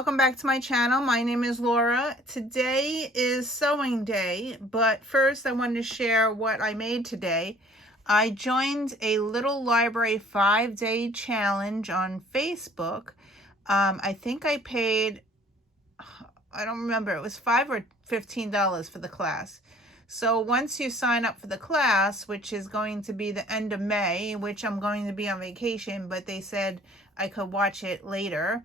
welcome back to my channel. My name is Laura. Today is sewing day, but first I wanted to share what I made today. I joined a Little Library 5-day challenge on Facebook. I think I paid, I don't remember, it was $5 or $15 for the class. So once you sign up for the class, which is going to be the end of May, which I'm going to be on vacation, but they said I could watch it later.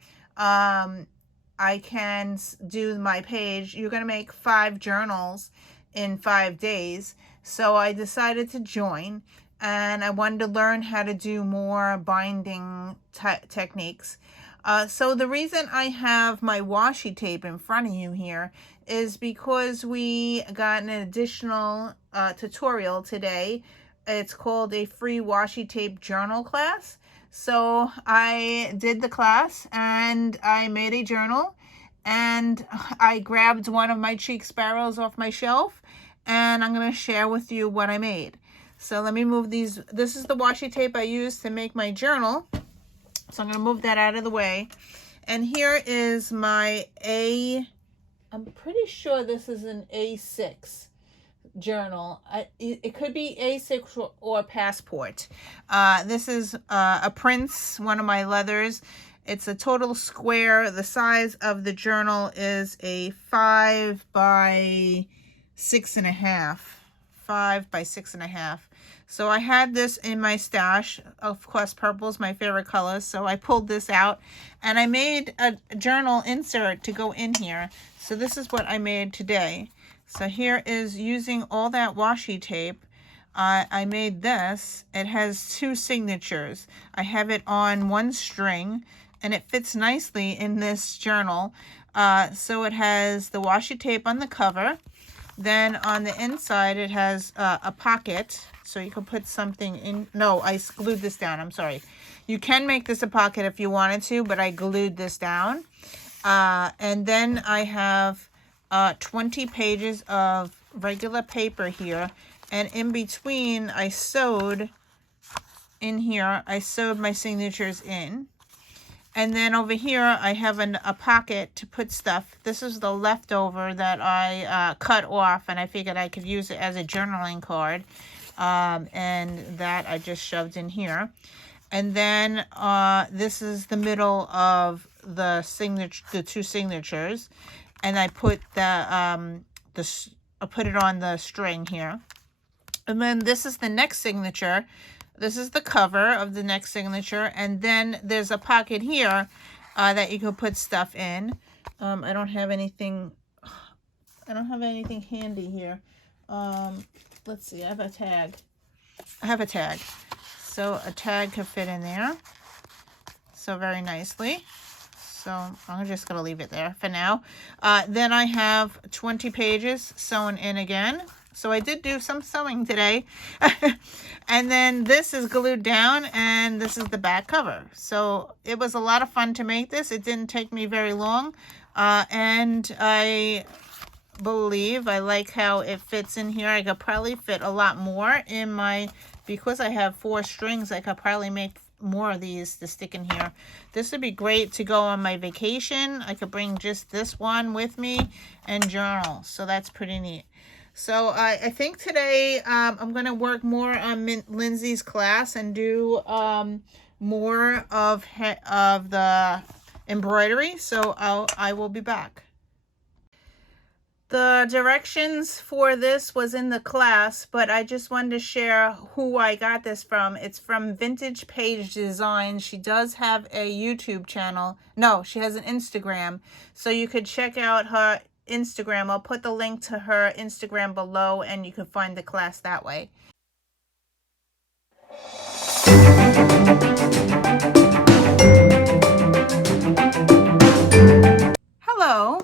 I can do my page. You're going to make 5 journals in 5 days. So I decided to join, and I wanted to learn how to do more binding techniques. So the reason I have my washi tape in front of you here is because we got an additional tutorial today. It's called a free washi tape journal class. So I did the class and I made a journal, and I grabbed one of my cheek sparrows off my shelf, and I'm going to share with you what I made. So let me move these. This is the washi tape I used to make my journal. So I'm going to move that out of the way. And here is my I'm pretty sure this is an A6 journal. It could be A6 or Passport. This is a Prince, one of my leathers. It's a total square. The size of the journal is a 5 by 6.5. 5 by 6.5. So I had this in my stash. Of course, purple is my favorite color, so I pulled this out and I made a journal insert to go in here. So this is what I made today. So here is using all that washi tape. I made this. It has 2 signatures. I have it on one string, and it fits nicely in this journal. So it has the washi tape on the cover. Then on the inside, it has a pocket, so you can put something in. No, I glued this down. I'm sorry. You can make this a pocket if you wanted to, but I glued this down. And then I have 20 pages of regular paper here. And in between, I sewed in here. I sewed my signatures in. And then over here, I have a pocket to put stuff. This is the leftover that I cut off, and I figured I could use it as a journaling card. And that I just shoved in here. And then this is the middle of the 2 signatures. And I put I put it on the string here. And then this is the next signature. This is the cover of the next signature, and then there's a pocket here that you can put stuff in. I don't have anything handy here. Let's see, I have a tag. So a tag could fit in there. So very nicely. So I'm just going to leave it there for now. Then I have 20 pages sewn in again. So I did do some sewing today. And then this is glued down, and this is the back cover. So it was a lot of fun to make this. It didn't take me very long. And I believe I like how it fits in here. I could probably fit a lot more in my, because I have 4 strings, I could probably make more of these to stick in here. This would be great to go on my vacation. I could bring just this one with me and journal. So that's pretty neat. So I think today I'm going to work more on Lindsay's class and do more of the embroidery. So I will be back. The directions for this was in the class, but I just wanted to share who I got this from. It's from Vintage Page Design. She does have a YouTube channel. No, she has an Instagram. So you could check out her Instagram. I'll put the link to her Instagram below, and you can find the class that way. Hello.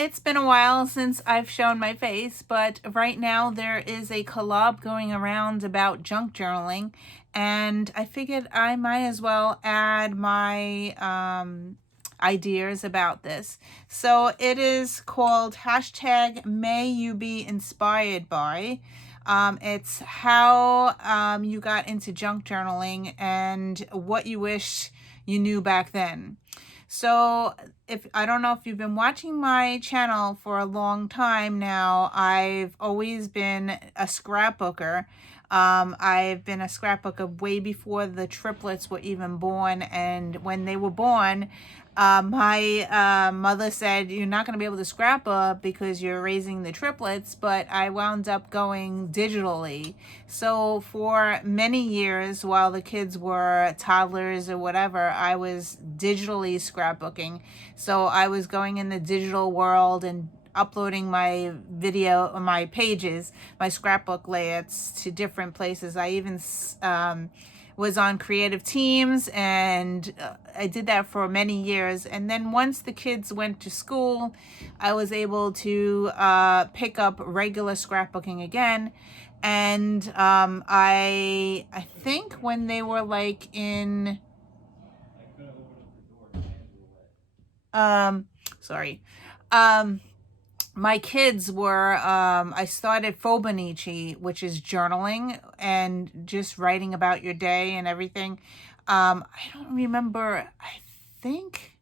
It's been a while since I've shown my face, but right now there is a collab going around about junk journaling, and I figured I might as well add my ideas about this. So it is called #MayYouBeInspiredBy. It's how you got into junk journaling and what you wish you knew back then. So I don't know if you've been watching my channel for a long time now, I've always been a scrapbooker. I've been a scrapbooker way before the triplets were even born. And when they were born, my mother said, you're not going to be able to scrapbook because you're raising the triplets, but I wound up going digitally. So for many years, while the kids were toddlers or whatever, I was digitally scrapbooking. So I was going in the digital world and uploading my video, my pages, my scrapbook layouts to different places. I even was on creative teams, and I did that for many years. And then once the kids went to school, I was able to pick up regular scrapbooking again. And I think when they were like in sorry, my kids were, I started Fobonichi, which is journaling and just writing about your day and everything. I don't remember, I think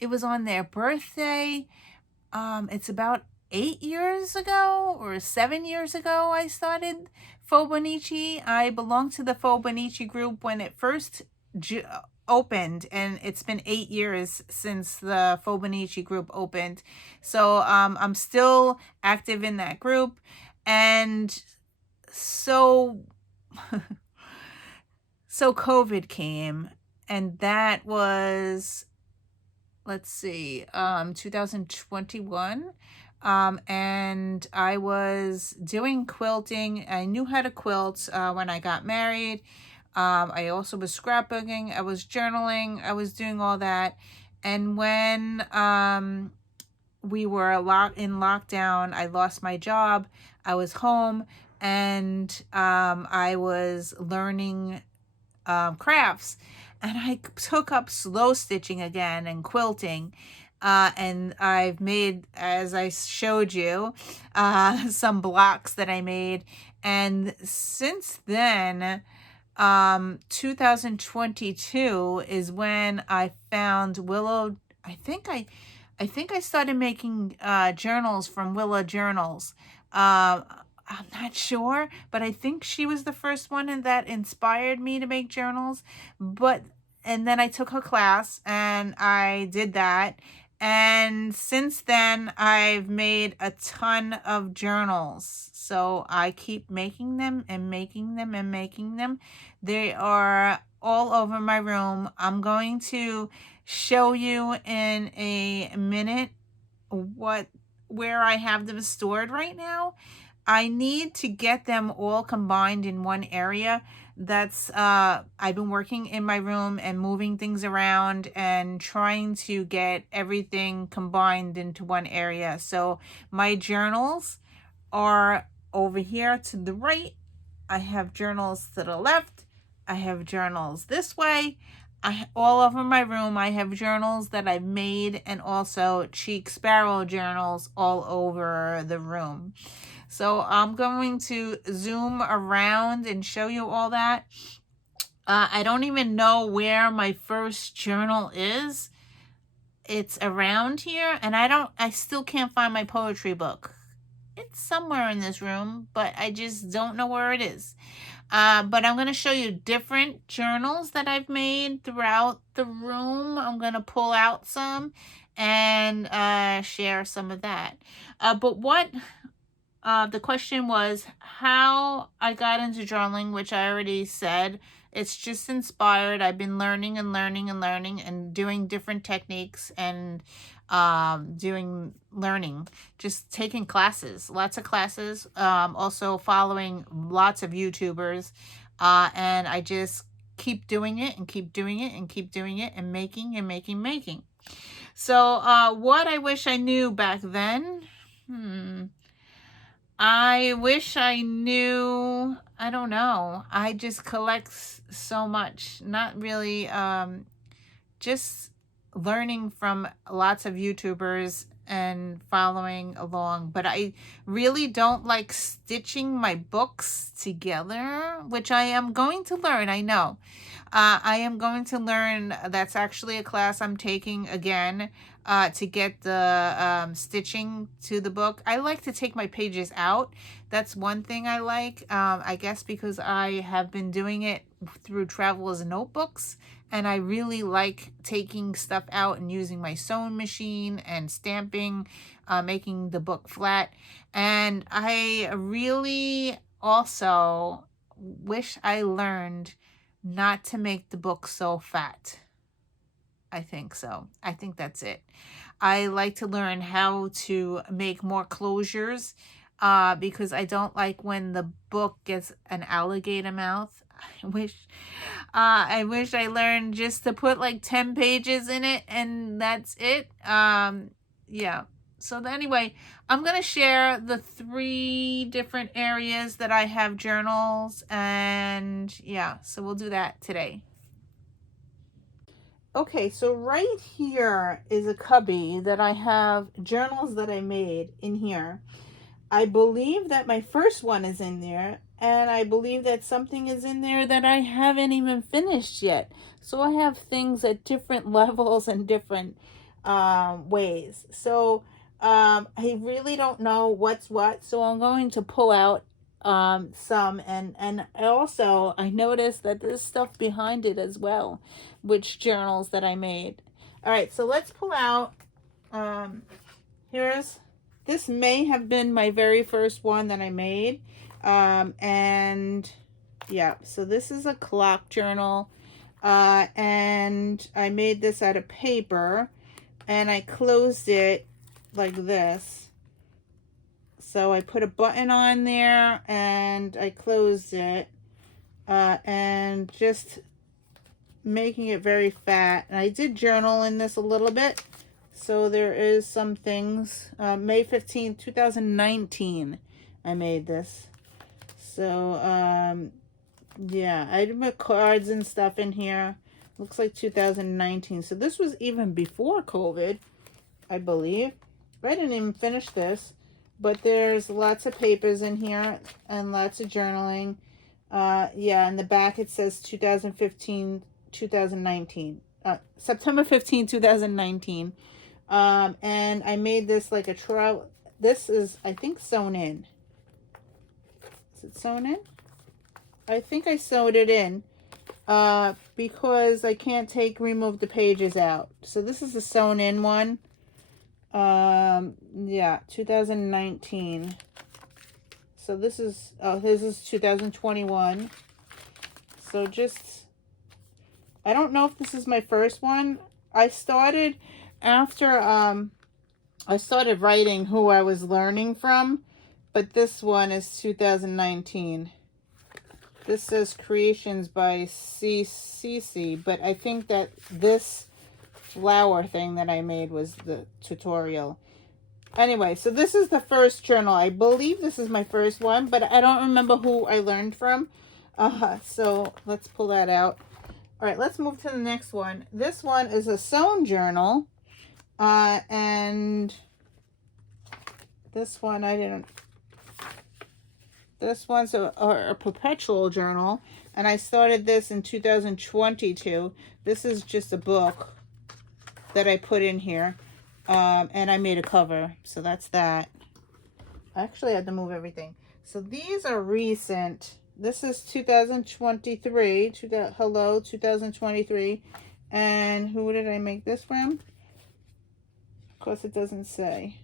it was on their birthday. It's about 8 years ago or 7 years ago I started Fobonichi. I belonged to the Fobonichi group when it first opened, and it's been 8 years since the Fobonichi group opened. So I'm still active in that group. And so so COVID came, and that was, let's see, 2021. And I was doing quilting. I knew how to quilt when I got married. I also was scrapbooking, I was journaling, I was doing all that. And when we were in lockdown, I lost my job, I was home, and I was learning crafts. And I took up slow stitching again and quilting. And I've made, as I showed you, some blocks that I made. And since then, 2022 is when I found Willow. I think I started making journals from Willa Journals. I'm not sure, but I think she was the first one that inspired me to make journals. And then I took her class and I did that. And since then, I've made a ton of journals. So I keep making them and making them and making them. They are all over my room. I'm going to show you in a minute where I have them stored right now. I need to get them all combined in one area. That's I've been working in my room and moving things around and trying to get everything combined into one area. So my journals are over here to the right. I have journals to the left. I have journals this way. All over my room, I have journals that I've made, and also cheek sparrow journals all over the room. So I'm going to zoom around and show you all that. I don't even know where my first journal is. It's around here, and I still can't find my poetry book. It's somewhere in this room, but I just don't know where it is. But I'm going to show you different journals that I've made throughout the room. I'm going to pull out some and share some of that. But the question was how I got into journaling, which I already said. It's just inspired. I've been learning and learning and learning and doing different techniques and learning, just taking classes, lots of classes, also following lots of YouTubers, and I just keep doing it and keep doing it and keep doing it and making and making. So what I wish I knew back then, I wish I knew, I don't know. I just collect so much, not really, just learning from lots of YouTubers and following along. But I really don't like stitching my books together, which I am going to learn, I know. I am going to learn. That's actually a class I'm taking again to get the stitching to the book. I like to take my pages out. That's one thing I like. I guess because I have been doing it through traveler's notebooks, and I really like taking stuff out and using my sewing machine and stamping, making the book flat. And I really also wish I learned not to make the book so fat. I think so. I think that's it. I like to learn how to make more closures because I don't like when the book gets an alligator mouth. I wish I learned just to put like 10 pages in it and that's it. Yeah. So anyway, I'm going to share the 3 different areas that I have journals, and yeah, so we'll do that today. Okay, so right here is a cubby that I have journals that I made in here. I believe that my first one is in there, and I believe that something is in there that I haven't even finished yet. So I have things at different levels and different ways. So I really don't know what's what, so I'm going to pull out some, and also I noticed that there's stuff behind it as well, which journals that I made. All right, so let's pull out. This may have been my very first one that I made, and yeah, so this is a clock journal, and I made this out of paper, and I closed it like this. So I put a button on there and I closed it, and just making it very fat. And I did journal in this a little bit, so there is some things. May 15th, 2019 I made this. So yeah, I did my cards and stuff in here. Looks like 2019. So this was even before COVID, I believe. I didn't even finish this, but there's lots of papers in here and lots of journaling. Yeah, in the back it says 2015, 2019. September 15, 2019. And I made this like a trial. This is, I think, sewn in. Is it sewn in? I think I sewed it in because I can't remove the pages out. So this is a sewn in one. Yeah, 2019. So this is 2021. So just, I don't know if this is my first one. I started after I started writing who I was learning from, but this one is 2019. This says creations by CCC, but I think that this flower thing that I made was the tutorial. Anyway, so this is the first journal. I believe this is my first one, but I don't remember who I learned from. So let's pull that out. All right, let's move to the next one. This one is a sewn journal. And this one this one's a perpetual journal, and I started this in 2022. This is just a book that I put in here, and I made a cover, so that's that. I actually had to move everything. So these are recent. This is 2023. Hello, 2023. And who did I make this from? Of course, it doesn't say.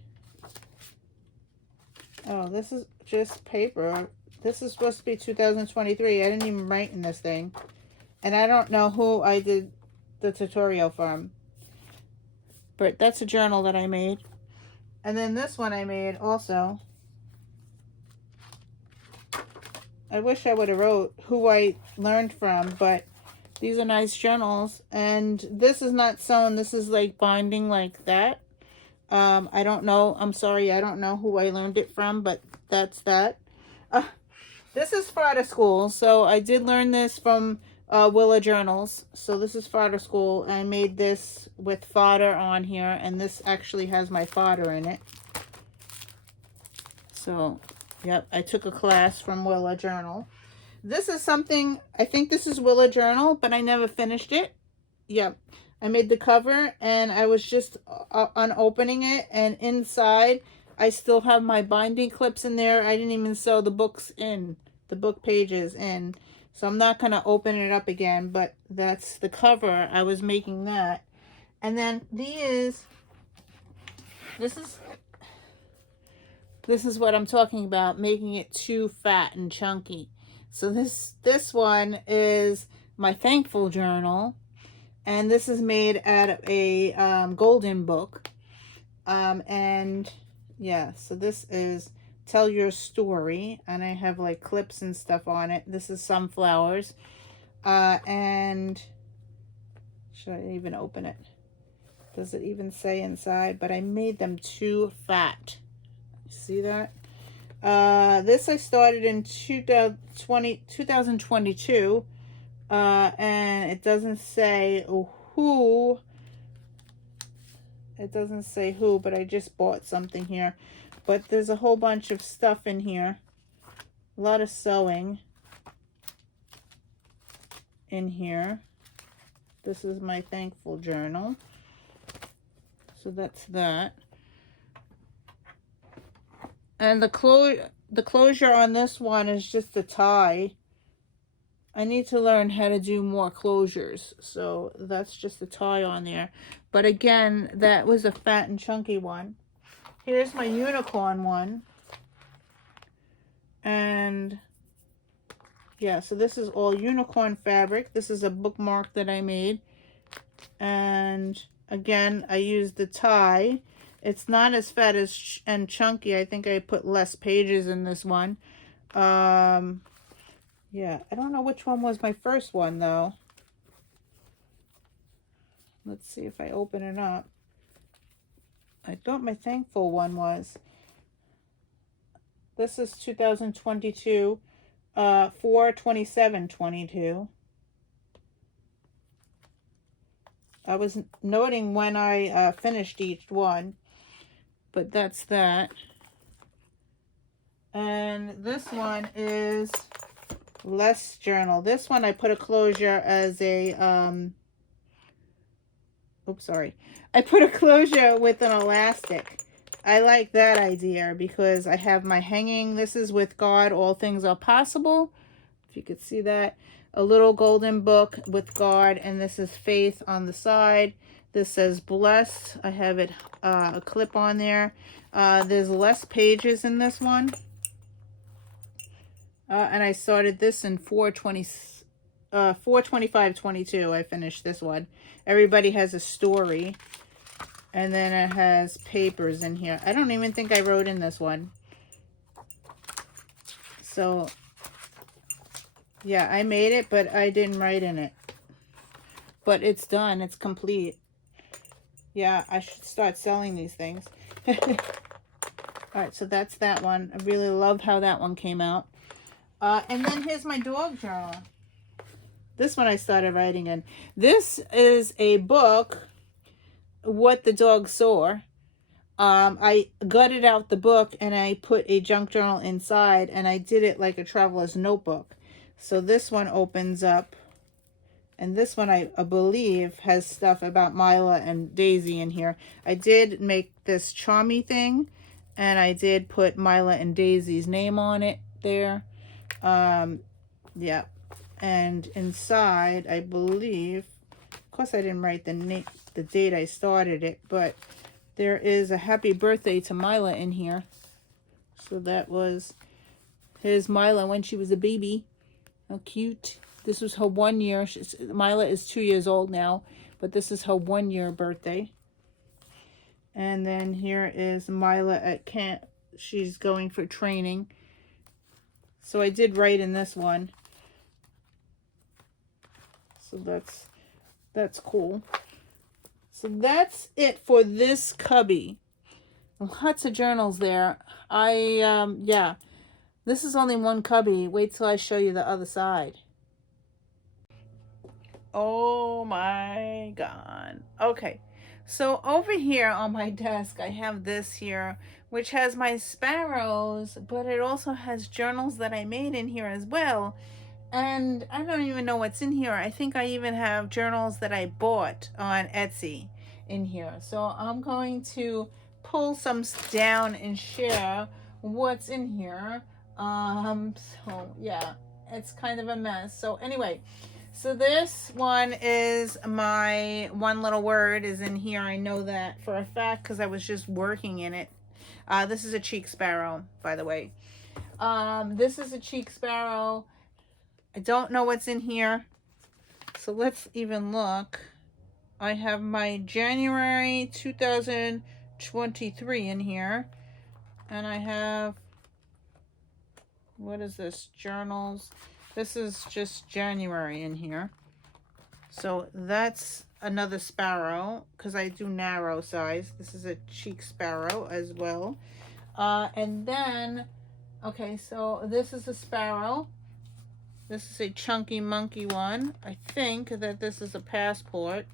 Oh, this is just paper. This is supposed to be 2023. I didn't even write in this thing. And I don't know who I did the tutorial from. But that's a journal that I made. And then this one I made also. I wish I would have wrote who I learned from, but these are nice journals. And this is not sewn. This is like binding like that. I don't know. I'm sorry. I don't know who I learned it from, but that's that. This is Fodder school. So I did learn this from Willa Journals. So this is Fodder School. I made this with Fodder on here, and this actually has my Fodder in it. So, yep, I took a class from Willa Journal. This is something, I think this is Willa Journal, but I never finished it. Yep, I made the cover, and I was just unopening it, and inside I still have my binding clips in there. I didn't even sew the books in, the book pages in. So I'm not going to open it up again, but that's the cover. I was making that. And then this is what I'm talking about, making it too fat and chunky. So this one is my thankful journal, and this is made out of a golden book. And yeah, so this is tell your story, and I have like clips and stuff on it. This is sunflowers. And should I even open it? Does it even say inside? But I made them too fat. See that? This I started in 2022, and it doesn't say who. It doesn't say who, but I just bought something here. But there's a whole bunch of stuff in here. A lot of sewing in here. This is my thankful journal. So that's that. And the closure on this one is just a tie. I need to learn how to do more closures. So that's just a tie on there. But again, that was a fat and chunky one. Here's my unicorn one. And yeah, so this is all unicorn fabric. This is a bookmark that I made. And again, I used the tie. It's not as fat as and chunky. I think I put less pages in this one. Yeah, I don't know which one was my first one though. Let's see if I open it up. I thought my thankful one was. This is 2022, 4/27/22. I was noting when I finished each one. But that's that. And this one is Less Journal. This one I put a closure as a, oops, sorry. I put a closure with an elastic. I like that idea because I have my hanging. This is With God, All Things Are Possible. If you could see that. A little golden book with God, and this is Faith on the side. This says Blessed. I have it a clip on there. There's less pages in this one. And I started this in 4/25/22. I finished this one. Everybody has a story. And then it has papers in here. I don't even think I wrote in this one. So, yeah, I made it, but I didn't write in it. But it's done. It's complete. Yeah, I should start selling these things. Alright, so that's that one. I really love how that one came out. And then here's my dog journal. This one I started writing in. This is a book, What the Dog Saw. I gutted out the book and I put a junk journal inside, and I did it like a traveler's notebook. So this one opens up. And this one, I believe, has stuff about Mila and Daisy in here. I did make this Charmy thing, and I did put Mila and Daisy's name on it there. Yeah. And inside, I believe, of course I didn't write the date I started it, but there is a happy birthday to Mila in here. So that was, here's Mila when she was a baby. How cute. This was her 1 year. Mila is 2 years old now, but this is her 1 year birthday. And then here is Mila at camp. She's going for training. So I did write in this one. So that's cool. So that's it for this cubby. Lots of journals there. Yeah. This is only one cubby. Wait till I show you the other side. Oh my God. Okay. So over here on my desk, I have this here, which has my sparrows, but it also has journals that I made in here as well. And I don't even know what's in here. I think I even have journals that I bought on Etsy in here. So I'm going to pull some down and share what's in here. So yeah, it's kind of a mess. So anyway, so this one is my one little word is in here. I know that for a fact because I was just working in it. This is a cheek sparrow, by the way. This is a cheek sparrow. I don't know what's in here. So let's even look. I have my January 2023 in here. And I have, what is this? Journals. This is just January in here. So that's another sparrow because I do narrow size. This is a cheek sparrow as well. And then, okay, so this is a sparrow. This is a chunky monkey one. I think that this is a passport.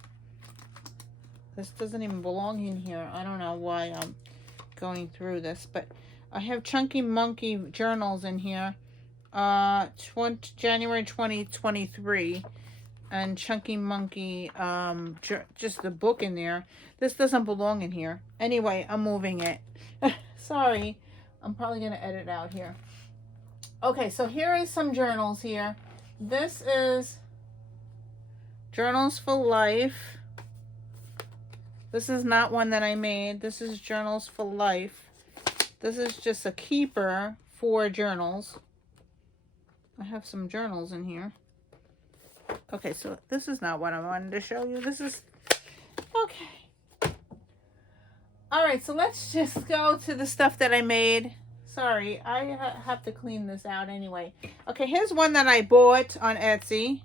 This doesn't even belong in here. I don't know why I'm going through this, but I have chunky monkey journals in here. January 2023. And chunky monkey, just the book in there. This doesn't belong in here. Anyway, I'm moving it. Sorry. I'm probably going to edit out here. Okay, so here is some journals here. This is Journals for Life. This is not one that I made. This is Journals for Life. This is just a keeper for journals. I have some journals in here. Okay, so this is not what I wanted to show you. This is, okay. All right, so let's just go to the stuff that I made. Sorry, I have to clean this out anyway. Okay, here's one that I bought on Etsy.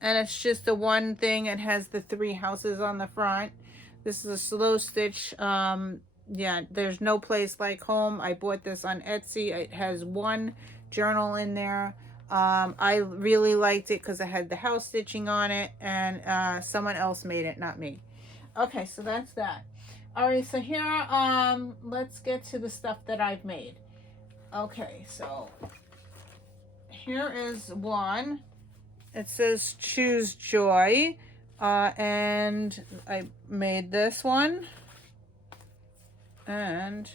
And it's just the one thing. It has the 3 houses on the front. This is a slow stitch. Yeah, there's no place like home. I bought this on Etsy. It has 1 journal in there. I really liked it because it had the house stitching on it. And someone else made it, not me. Okay, so that's that. All right, so here, let's get to the stuff that I've made. Okay, so here is one. It says Choose Joy. And I made this one. And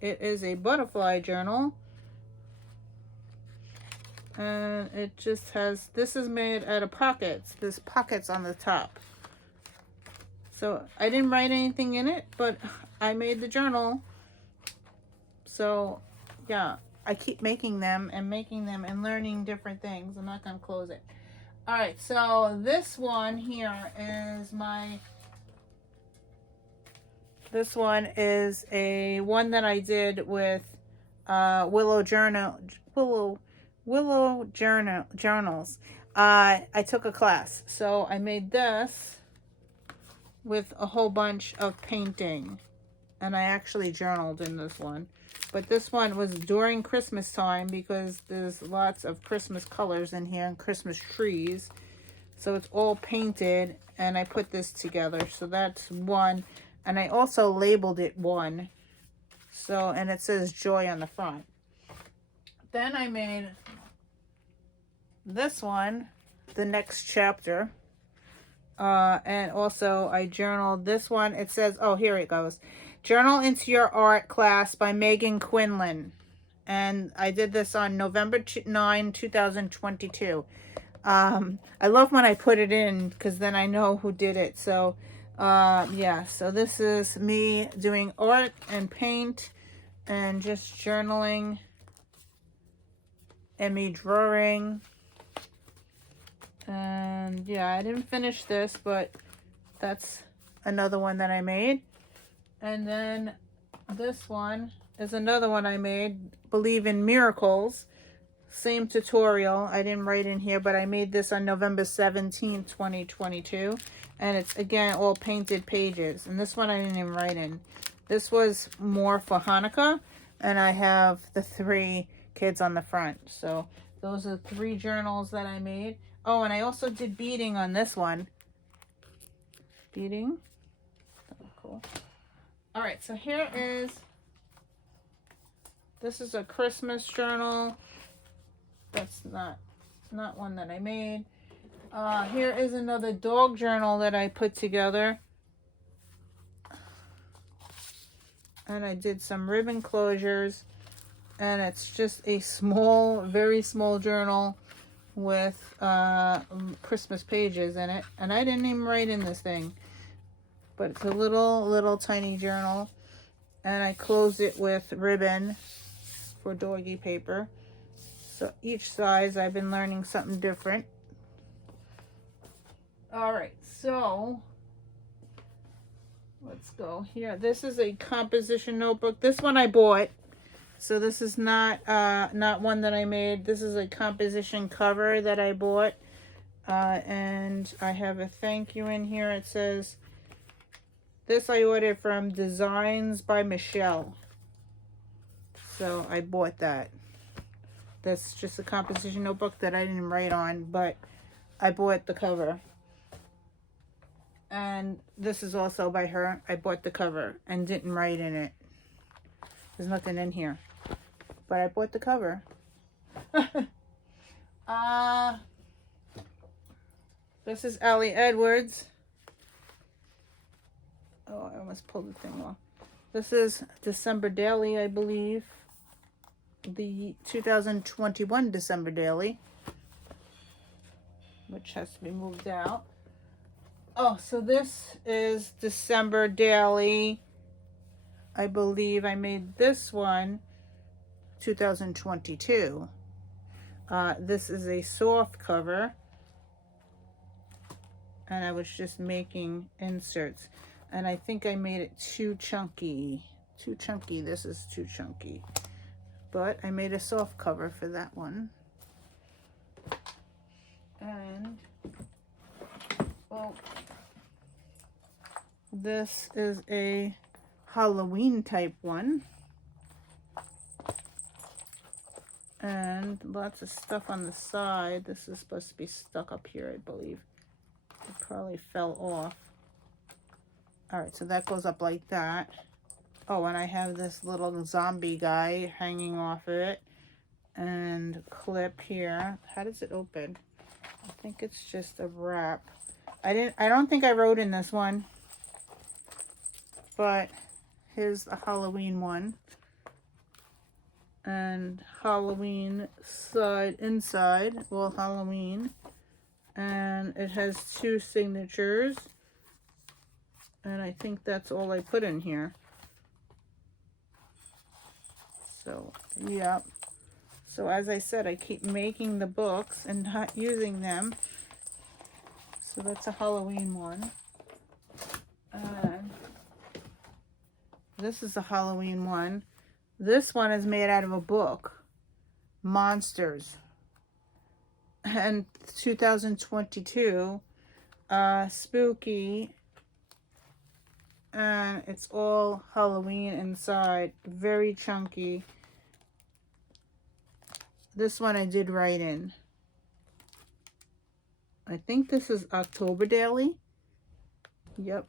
it is a butterfly journal. And it just has, this is made out of pockets. There's pockets on the top. So I didn't write anything in it, but I made the journal. So yeah, I keep making them and learning different things. I'm not going to close it. All right, so this one here is this one is a one that I did with Willa Journals. I took a class, so I made this with a whole bunch of painting, and I actually journaled in this one. But this one was during Christmas time because there's lots of Christmas colors in here and Christmas trees. So it's all painted, and I put this together. So that's one. And I also labeled it 1. So, and it says Joy on the front. Then I made this one, The Next Chapter. And also I journaled this one. It says, oh, here it goes. Journal into Your Art class by Megan Quinlan. And I did this on November 9, 2022. I love when I put it in because then I know who did it. So, yeah. So this is me doing art and paint and just journaling and me drawing. And yeah, I didn't finish this, but that's another one that I made. And then this one is another one I made, Believe in Miracles. Same tutorial. I didn't write in here, but I made this on November 17, 2022. And it's, again, all painted pages. And this one I didn't even write in. This was more for Hanukkah. And I have the 3 kids on the front. So those are 3 journals that I made. Oh, and I also did beading on this one. Beading. Oh, cool. All right, so here is, this is a Christmas journal. That's not one that I made. Here is another dog journal that I put together. And I did some ribbon closures. And it's just a small, very small journal with Christmas pages in it. And I didn't even write in this thing. But it's a little tiny journal. And I closed it with ribbon for doggy paper. So each size I've been learning something different. All right, so let's go here. This is a composition notebook. This one I bought. So this is not one that I made. This is a composition cover that I bought. And I have a thank you in here. It says, this I ordered from Designs by Michelle. So I bought that. That's just a composition notebook that I didn't write on, but I bought the cover. And this is also by her. I bought the cover and didn't write in it. There's nothing in here. But I bought the cover. This is Allie Edwards. Oh, I almost pulled the thing off. This is December Daily, I believe. The 2021 December Daily, which has to be moved out. Oh, so this is December Daily. I believe I made this one 2022. This is a soft cover. And I was just making inserts. And I think I made it too chunky. Too chunky. This is too chunky. But I made a soft cover for that one. And, well, this is a Halloween type one. And lots of stuff on the side. This is supposed to be stuck up here, I believe. It probably fell off. Alright, so that goes up like that. Oh, and I have this little zombie guy hanging off of it. And clip here. How does it open? I think it's just a wrap. I don't think I wrote in this one. But here's the Halloween one. And Halloween side inside. Well, Halloween. And it has 2 signatures. And I think that's all I put in here. So, yeah. So, as I said, I keep making the books and not using them. So, that's a Halloween one. And this is a Halloween one. This one is made out of a book. Monsters. And 2022. Spooky. And it's all Halloween inside. Very chunky. This one I did write in. I think this is October Daily. Yep.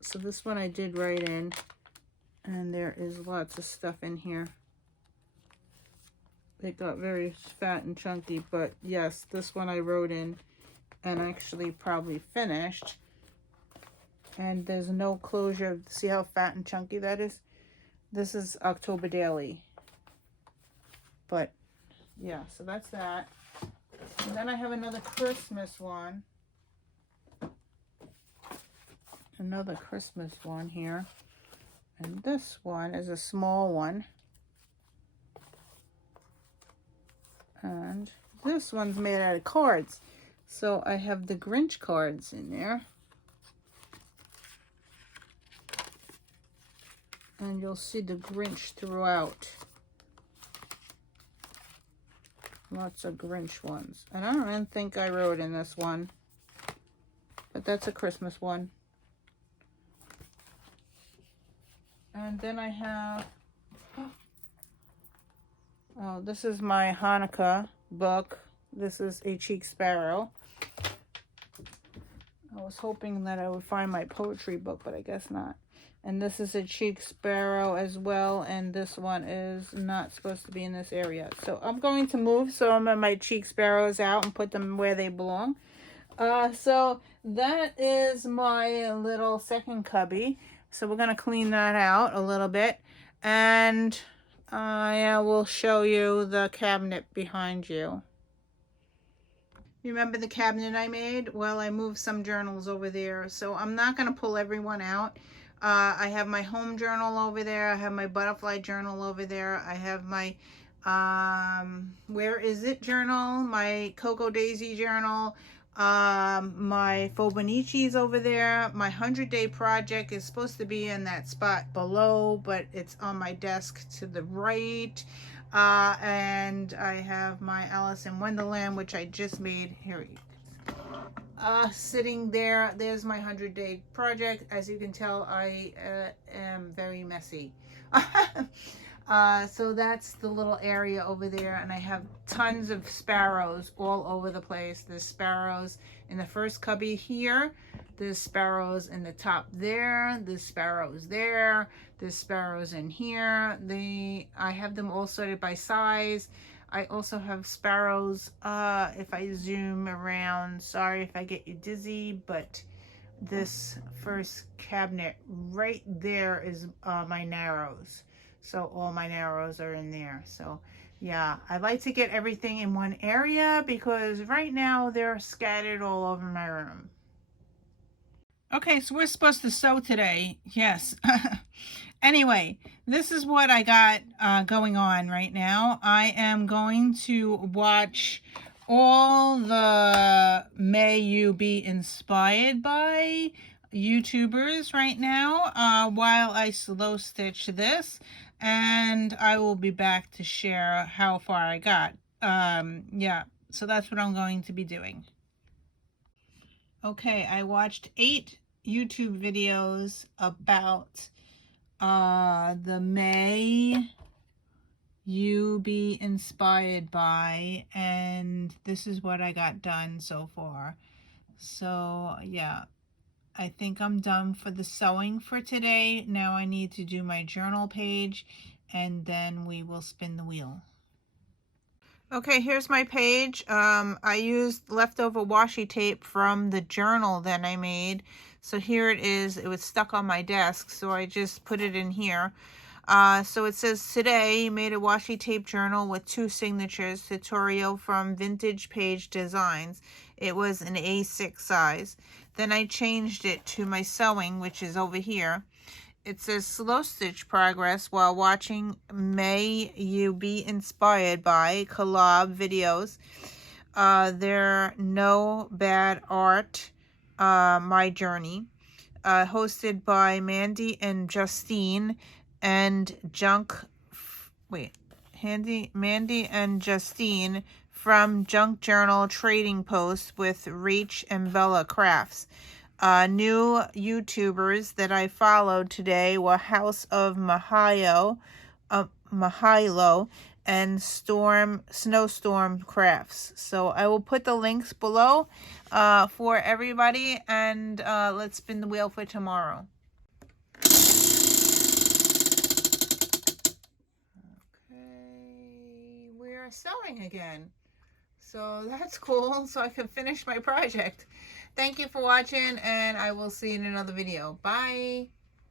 So this one I did write in. And there is lots of stuff in here. It got very fat and chunky. But yes, this one I wrote in. And actually probably finished. And there's no closure. See how fat and chunky that is? This is October Daily. But, yeah, so that's that. And then I have another Christmas one. Another Christmas one here. And this one is a small one. And this one's made out of cards. So I have the Grinch cards in there. And you'll see the Grinch throughout. Lots of Grinch ones. And I don't even think I wrote in this one. But that's a Christmas one. And then I have... Oh, this is my Hanukkah book. This is a cheek sparrow. I was hoping that I would find my poetry book, but I guess not. And this is a cheek sparrow as well, and this one is not supposed to be in this area. So I'm going to move some of my cheek sparrows out and put them where they belong. So that is my little second cubby. So we're going to clean that out a little bit, and I will show you the cabinet behind you. Remember the cabinet I made? Well, I moved some journals over there, so I'm not going to pull everyone out. I have my home journal over there. I have my butterfly journal over there. I have my where is it journal, my Cocoa Daisy journal, my Fobonichi's over there. My 100-day project is supposed to be in that spot below, but it's on my desk to the right. And I have my Alice in Wonderland, which I just made. Here you go. Sitting there. There's my 100-day project. As you can tell, I am very messy. So that's the little area over there, and I have tons of sparrows all over the place. There's sparrows in the first cubby here. There's sparrows in the top there. There's sparrows there. There's sparrows in here. I have them all sorted by size. I also have sparrows, if I zoom around, sorry if I get you dizzy, but this first cabinet right there is my narrows. So all my narrows are in there. So yeah, I like to get everything in one area because right now they're scattered all over my room. Okay, so we're supposed to sew today. Yes. Anyway, this is what I got going on right now. I am going to watch all the May You Be Inspired By YouTubers right now while I slow stitch this, and I will be back to share how far I got. Yeah, so that's what I'm going to be doing. Okay, I watched 8 YouTube videos about the May You Be Inspired By, and this is what I got done so far. So yeah, I think I'm done for the sewing for today. Now I need to do my journal page, and then we will spin the wheel. Okay, here's my page. I used leftover washi tape from the journal that I made. So here it is. It was stuck on my desk, so I just put it in here. So it says, today made a washi tape journal with 2 signatures, tutorial from Vintage Page Designs. It was an A6 size. Then I changed it to my sewing, which is over here. It says slow stitch progress while watching May You Be Inspired By collab videos. They're no bad art, my journey. Hosted by Mandy and Justine and Mandy and Justine from Junk Journal Trading Post with Rach and Bella Crafts. New YouTubers that I followed today were House of Mahilo and Snowstorm Crafts. So I will put the links below for everybody, and let's spin the wheel for tomorrow. Okay, we're sewing again. So that's cool, so I can finish my project. Thank you for watching, and I will see you in another video. Bye.